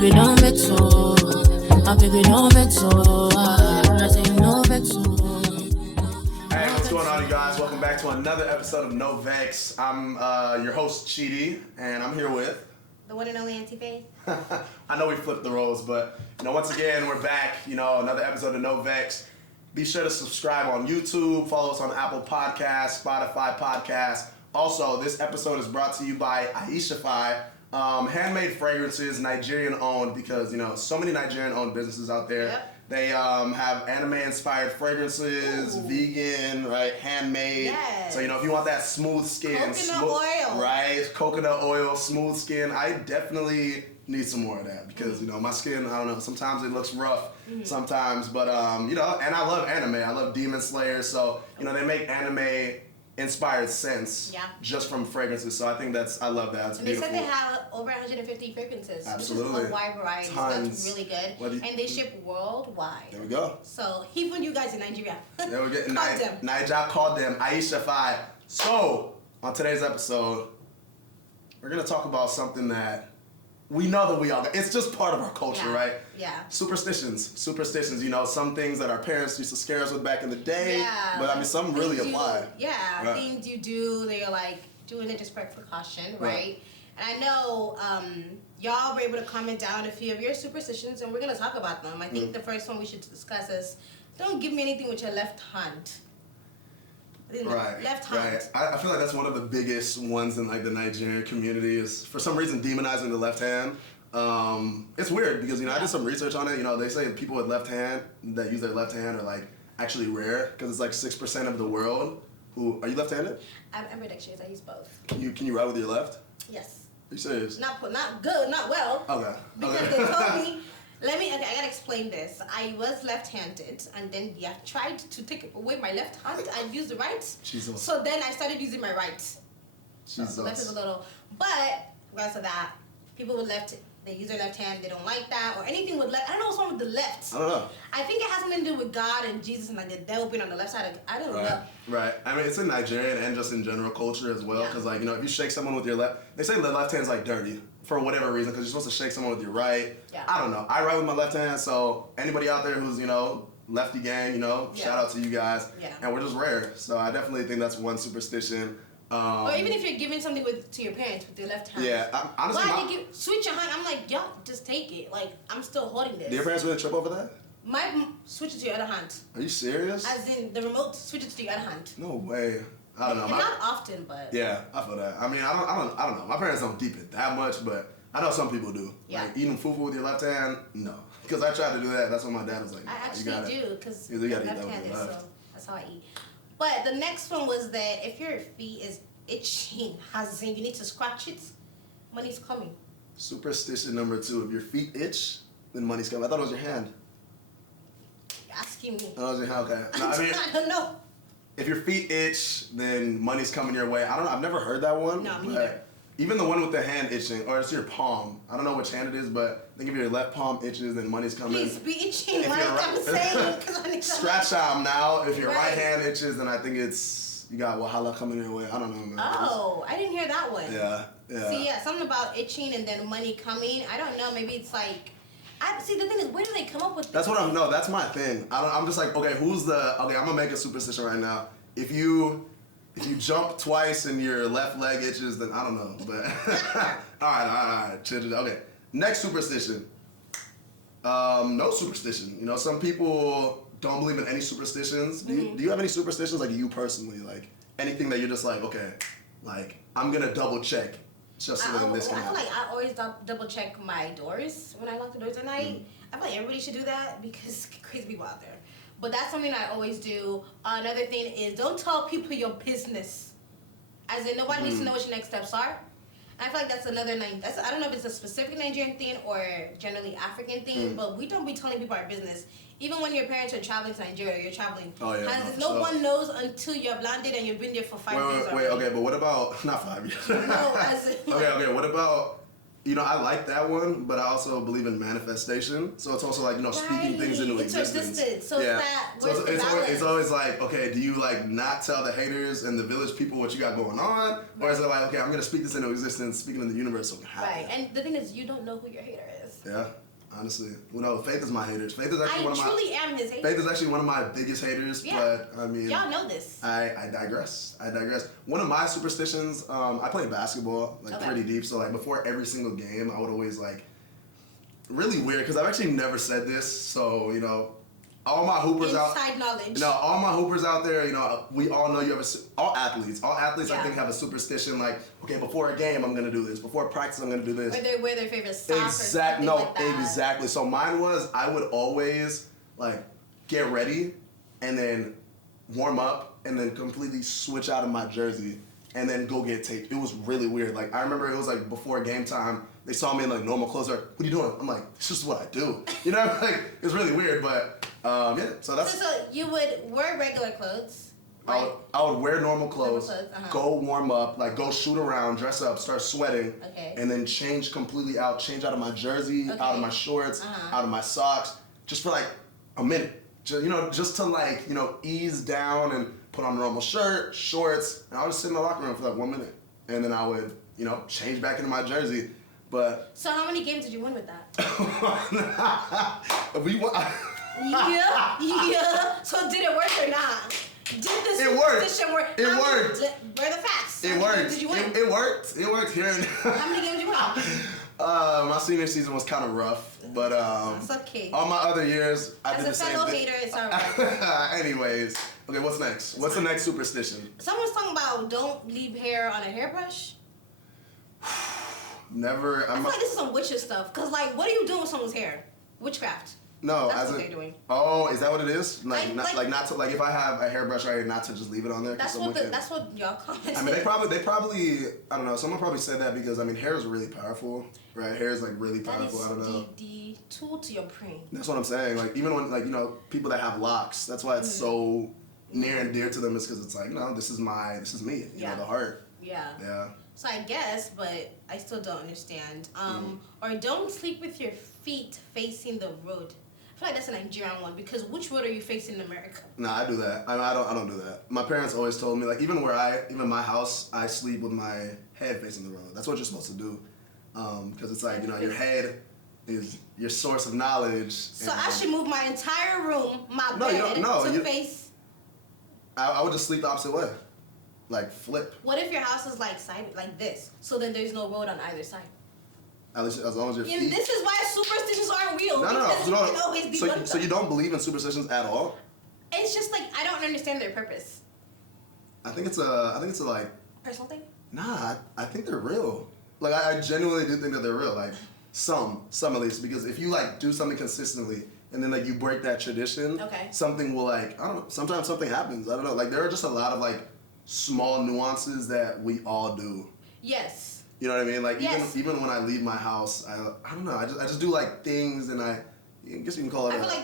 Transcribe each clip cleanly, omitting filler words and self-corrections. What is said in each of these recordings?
baby don't vex so. My baby don't vex so. I say no vex so. Hey, what's going on, you guys? Welcome back to another episode of No Vex. I'm your host, Chidi, and I'm here with... The one and only Auntie Faith. I know we flipped the roles, but, once again, we're back. Another episode of No Vex. Be sure to subscribe on YouTube. Follow us on Apple Podcasts, Spotify Podcasts. Also, this episode is brought to you by Aishafy. Handmade fragrances, Nigerian owned, because, so many Nigerian owned businesses out there. Yep. They have anime-inspired fragrances, vegan, right, handmade. Yes. So, if you want that smooth skin. Coconut oil. Right, coconut oil, smooth skin. I definitely need some more of that because, my skin, I don't know, sometimes it looks rough sometimes. But, and I love anime. I love Demon Slayer. So, they make anime-inspired scents just from fragrances. So I think I love that. It's and beautiful. They said they have over 150 fragrances. Absolutely. Which is a wide variety. Tons. So that's really good. And they ship worldwide. There we go. So even you guys in Nigeria. There we go. Call them. Naija called them. Aishafy. So, on today's episode, we're going to talk about something that we know that we all got. It's just part of our culture, right? Yeah. Superstitions. Some things that our parents used to scare us with back in the day. Yeah. But, some really apply. Right. Things you do, they're like doing it just for precaution, right? And I know y'all were able to comment down a few of your superstitions, and we're going to talk about them. I think the first one we should discuss is don't give me anything with your left hand. Right. Left hand. Right. I feel like that's one of the biggest ones in the Nigerian community is for some reason demonizing the left hand. It's weird because I did some research on it. They say people with left hand that use their left hand are actually rare because it's 6% of the world who are you left-handed? I'm ambidextrous. I use both. Can you write with your left? Yes. Are you serious? Not good, not well. Okay. Because they told me. I gotta explain this. I was left-handed, and then tried to take away my left hand and use the right. Jesus. So then I started using my right. Jesus. So left is a little, but regardless of that, people with left, they use their left hand. They don't like that or anything with left. I don't know what's wrong with the left. I don't know. I think it has something to do with God and Jesus and the devil being on the left side. I don't know. Right. I mean, it's in Nigerian and just in general culture as well. Because if you shake someone with your left, they say the left hand's dirty. For whatever reason, because you're supposed to shake someone with your right. Yeah. I don't know. I write with my left hand, so anybody out there who's, lefty gang, shout out to you guys. Yeah. And we're just rare. So I definitely think that's one superstition. Or even if you're giving something to your parents with your left hand. Yeah, honestly. Why you switch your hand? I'm like, yo, just take it. I'm still holding this. Do your parents really trip over that? Switch it to your other hand. Are you serious? As in, the remote, switch it to your other hand. No way. I don't know. Not often, but... Yeah, I feel that. I mean, I don't know. My parents don't deep it that much, but I know some people do. Yeah. Eating fufu with your left hand, no. Because I tried to do that. That's what my dad was like. I actually do, because you gotta I'm eat that with left-handed, your left. so that's how I eat. But the next one was that if your feet is itching, as in you need to scratch it, money's coming. Superstition number 2. If your feet itch, then money's coming. I thought it was your hand. You're asking me. Oh, it was your hand, okay. No, I don't know. If your feet itch, then money's coming your way. I don't know. I've never heard that one. No, me neither. Even the one with the hand itching, or it's your palm. I don't know which hand it is, but I think if your left palm itches, then money's coming. Please be itching, like right, I'm saying. Cause I need scratch arm now. If your right hand itches, then I think you got wahala coming your way. I don't know, man. Oh, I didn't hear that one. Yeah. See, something about itching and then money coming. I don't know. Maybe it's see, the thing is, where do they come up with this? That's my thing. I'm just like, okay, I'm gonna make a superstition right now. If you jump twice and your left leg itches, then I don't know. But all right. Okay. Next superstition. No superstition. Some people don't believe in any superstitions. Do you have any superstitions, you personally, anything that you're just okay, I'm gonna double check just so that this can happen? I feel I always double check my doors when I lock the doors at night. I feel everybody should do that because crazy people out there. But that's something I always do. Another thing is don't tell people your business. As in, nobody needs to know what your next steps are. And I feel that's another I don't know if it's a specific Nigerian thing or generally African thing, but we don't be telling people our business. Even when your parents are traveling to Nigeria, you're traveling. Oh, yeah. No one knows until you have landed and you've been there for 5 years. Wait, okay, but what about, not 5 years. No, as in, okay, what about, I like that one, but I also believe in manifestation. So it's also speaking things into existence. So it's always okay, do you not tell the haters and the village people what you got going on? Right. Or is it okay, I'm going to speak this into existence, speaking in the universe so it can happen. Right, and the thing is, you don't know who your hater is. haters. Yeah, honestly. Well, no, Faith is my haters. Faith is actually I one of my... truly am his hater. Faith is actually one of my biggest haters, Yeah. but I mean... Y'all know this. I digress. One of my superstitions, I play basketball, like, pretty deep, so, like, before every single game, I would always, like... Really weird, because I've actually never said this, so, you know... All my hoopers Inside knowledge. all my hoopers out there, you know, we all know you have all athletes I think have a superstition like, okay, before a game I'm gonna do this, before practice I'm gonna do this. Or they wear their favorite socks or something like that. Exactly. So mine was, I would always like get ready and then warm up and then completely switch out of my jersey and then go get taped. It was really weird. Like I remember it was like before game time, they saw me in like normal clothes, like, what are you doing? I'm like, this is what I do. You know, like it was really weird, but yeah, so that's... So you would wear regular clothes, right? I would wear normal clothes, go warm up, like go shoot around, dress up, start sweating, and then change completely out, change out of my jersey, out of my shorts, out of my socks, just for like a minute. Just to like, ease down and put on a normal shirt, shorts, and I would just sit in the locker room for like 1 minute. And then I would, change back into my jersey. But... So how many games did you win with that? We won... Yeah. So did it work or not? Did this superstition work? It worked. Where are the facts? It worked. Did you win? It worked. It worked here. How many games did you win? My senior season was kind of rough, but It's okay. all my other years I did the same thing. As a fellow hater, it's alright. Anyways, okay, what's next? What's the next superstition? Someone's talking about don't leave hair on a hairbrush. Never. I feel like this is some witches stuff. Cause like, what are you doing with someone's hair? Witchcraft. No, that's what they're doing. Oh, is that what it is? Like not to if I have a hairbrush right here, not to just leave it on there. That's what y'all commented. I mean, they probably I don't know. Someone probably said that because I mean, hair is really powerful, right? Hair is like really powerful. I don't know. The tool to your brain. That's what I'm saying. Like even when people that have locks, that's why it's so near and dear to them. Is because it's like this is me. You know, the heart. Yeah. Yeah. So I guess, but I still don't understand. Or don't sleep with your feet facing the road. I feel like that's a Nigerian one because which road are you facing in America? Nah, I do that. I don't do that. My parents always told me like even my house, I sleep with my head facing the road. That's what you're supposed to do, because it's like your head is your source of knowledge. So I should move my entire room, my bed, to face. I would just sleep the opposite way, like flip. What if your house is like this? So then there's no road on either side. At least as long as your feet. And this is why superstitions aren't real. No. So you don't believe in superstitions at all? It's just like I don't understand their purpose. I think it's a like personal thing. Nah, I think they're real. Like I genuinely do think that they're real. Like some at least, because if you like do something consistently and then like you break that tradition, something will like I don't know. Sometimes something happens. I don't know. Like there are just a lot of like small nuances that we all do. Yes. You know what I mean? Like even when I leave my house, I don't know. I just do like things, and I guess you can call it. I feel like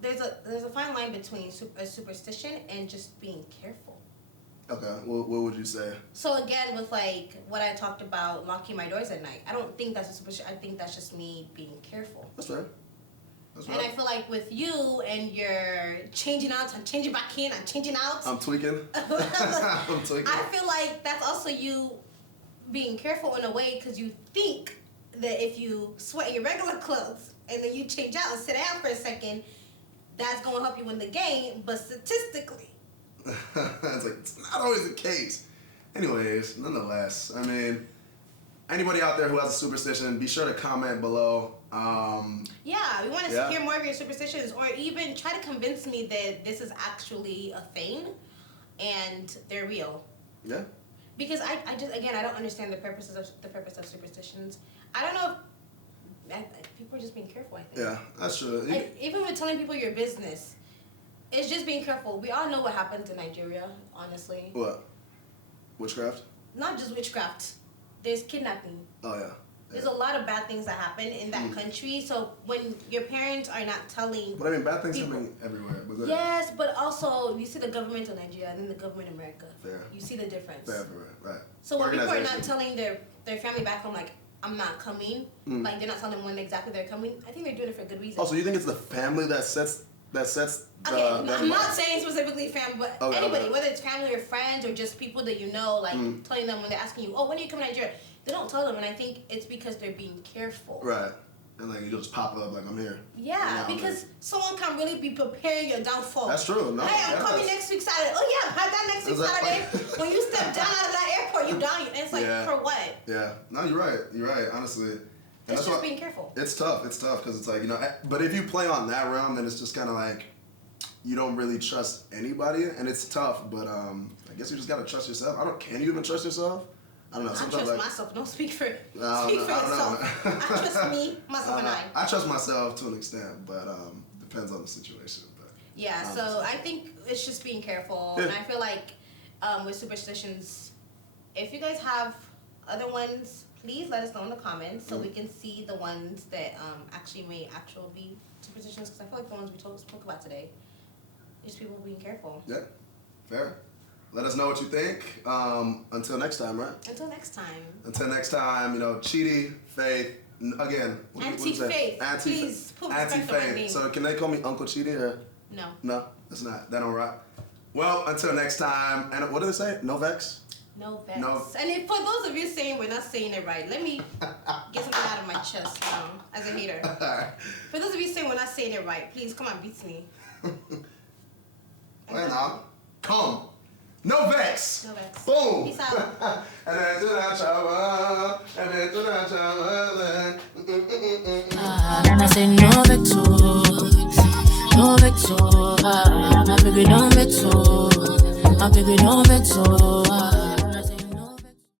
there's a fine line between a superstition and just being careful. Okay, what would you say? So again, with like what I talked about, locking my doors at night, I don't think that's a superstition. I think that's just me being careful. That's fair. That's right. And I feel like with you and your changing out, I'm changing back in, I'm changing out. I'm tweaking. I'm tweaking. I feel like that's also you being careful in a way because you think that if you sweat in your regular clothes and then you change out and sit down for a second, that's going to help you win the game, but statistically. It's not always the case. Anyways, nonetheless, I mean, anybody out there who has a superstition, be sure to comment below. Yeah, we want to hear more of your superstitions, or even try to convince me that this is actually a thing and they're real. Yeah. Because I don't understand the purpose of superstitions. I don't know if people are just being careful, I think. Yeah, that's true. Even with telling people your business, it's just being careful. We all know what happens in Nigeria, honestly. What? Witchcraft? Not just witchcraft. There's kidnapping. Oh, yeah. There's a lot of bad things that happen in that country. So when your parents are not telling But I mean, bad things happen everywhere. But yes, but also you see the government of Nigeria and then the government of America. Fair. You see the difference. Fair, right. So when people are not telling their family back home, like, I'm not coming, like they're not telling them when exactly they're coming, I think they're doing it for a good reason. Oh, so you think it's the family that sets okay, I'm not saying specifically family, but anybody, whether it's family or friends or just people that you know, like telling them when they're asking you, oh, when are you coming to Nigeria? They don't tell them, and I think it's because they're being careful. Right. And like you just pop up like I'm here. Yeah, because someone can really be preparing your downfall. That's true. No, hey, I'm coming next week Saturday. Oh yeah, by that next week Saturday, when you step down out of that airport, you down. And it's like, for what? Yeah. No, you're right. You're right. Honestly. And it's just being careful. It's tough because it's like, you know, but if you play on that realm, then it's just kind of like you don't really trust anybody, and it's tough. But I guess you just gotta trust yourself. Can you even trust yourself? I don't know. I trust myself. Don't speak for yourself. Know. I trust me, myself, and I. I trust myself to an extent, but depends on the situation. But yeah, so I think it's just being careful, and I feel like with superstitions, if you guys have other ones, please let us know in the comments so we can see the ones that actually may be superstitions. Because I feel like the ones we spoke about today, just people being careful. Yeah, fair. Let us know what you think. Until next time, right? Until next time. Until next time, you know, Chidi, Faith, again. Anti-Faith. Please put respect on my name. So can they call me Uncle Chidi or? No. No, that's not. That don't rock. Well, until next time. And what do they say? No vex? No vex. And for those of you saying we're not saying it right, let me get something out of my chest now, as a hater. For those of you saying we're not saying it right, please come on, beat me. Well, now, come. No vex. No vex. Boom. Peace out. And then to that shower. And then to that shower. I say no vex, no vex, my baby don't vex, my baby don't vex,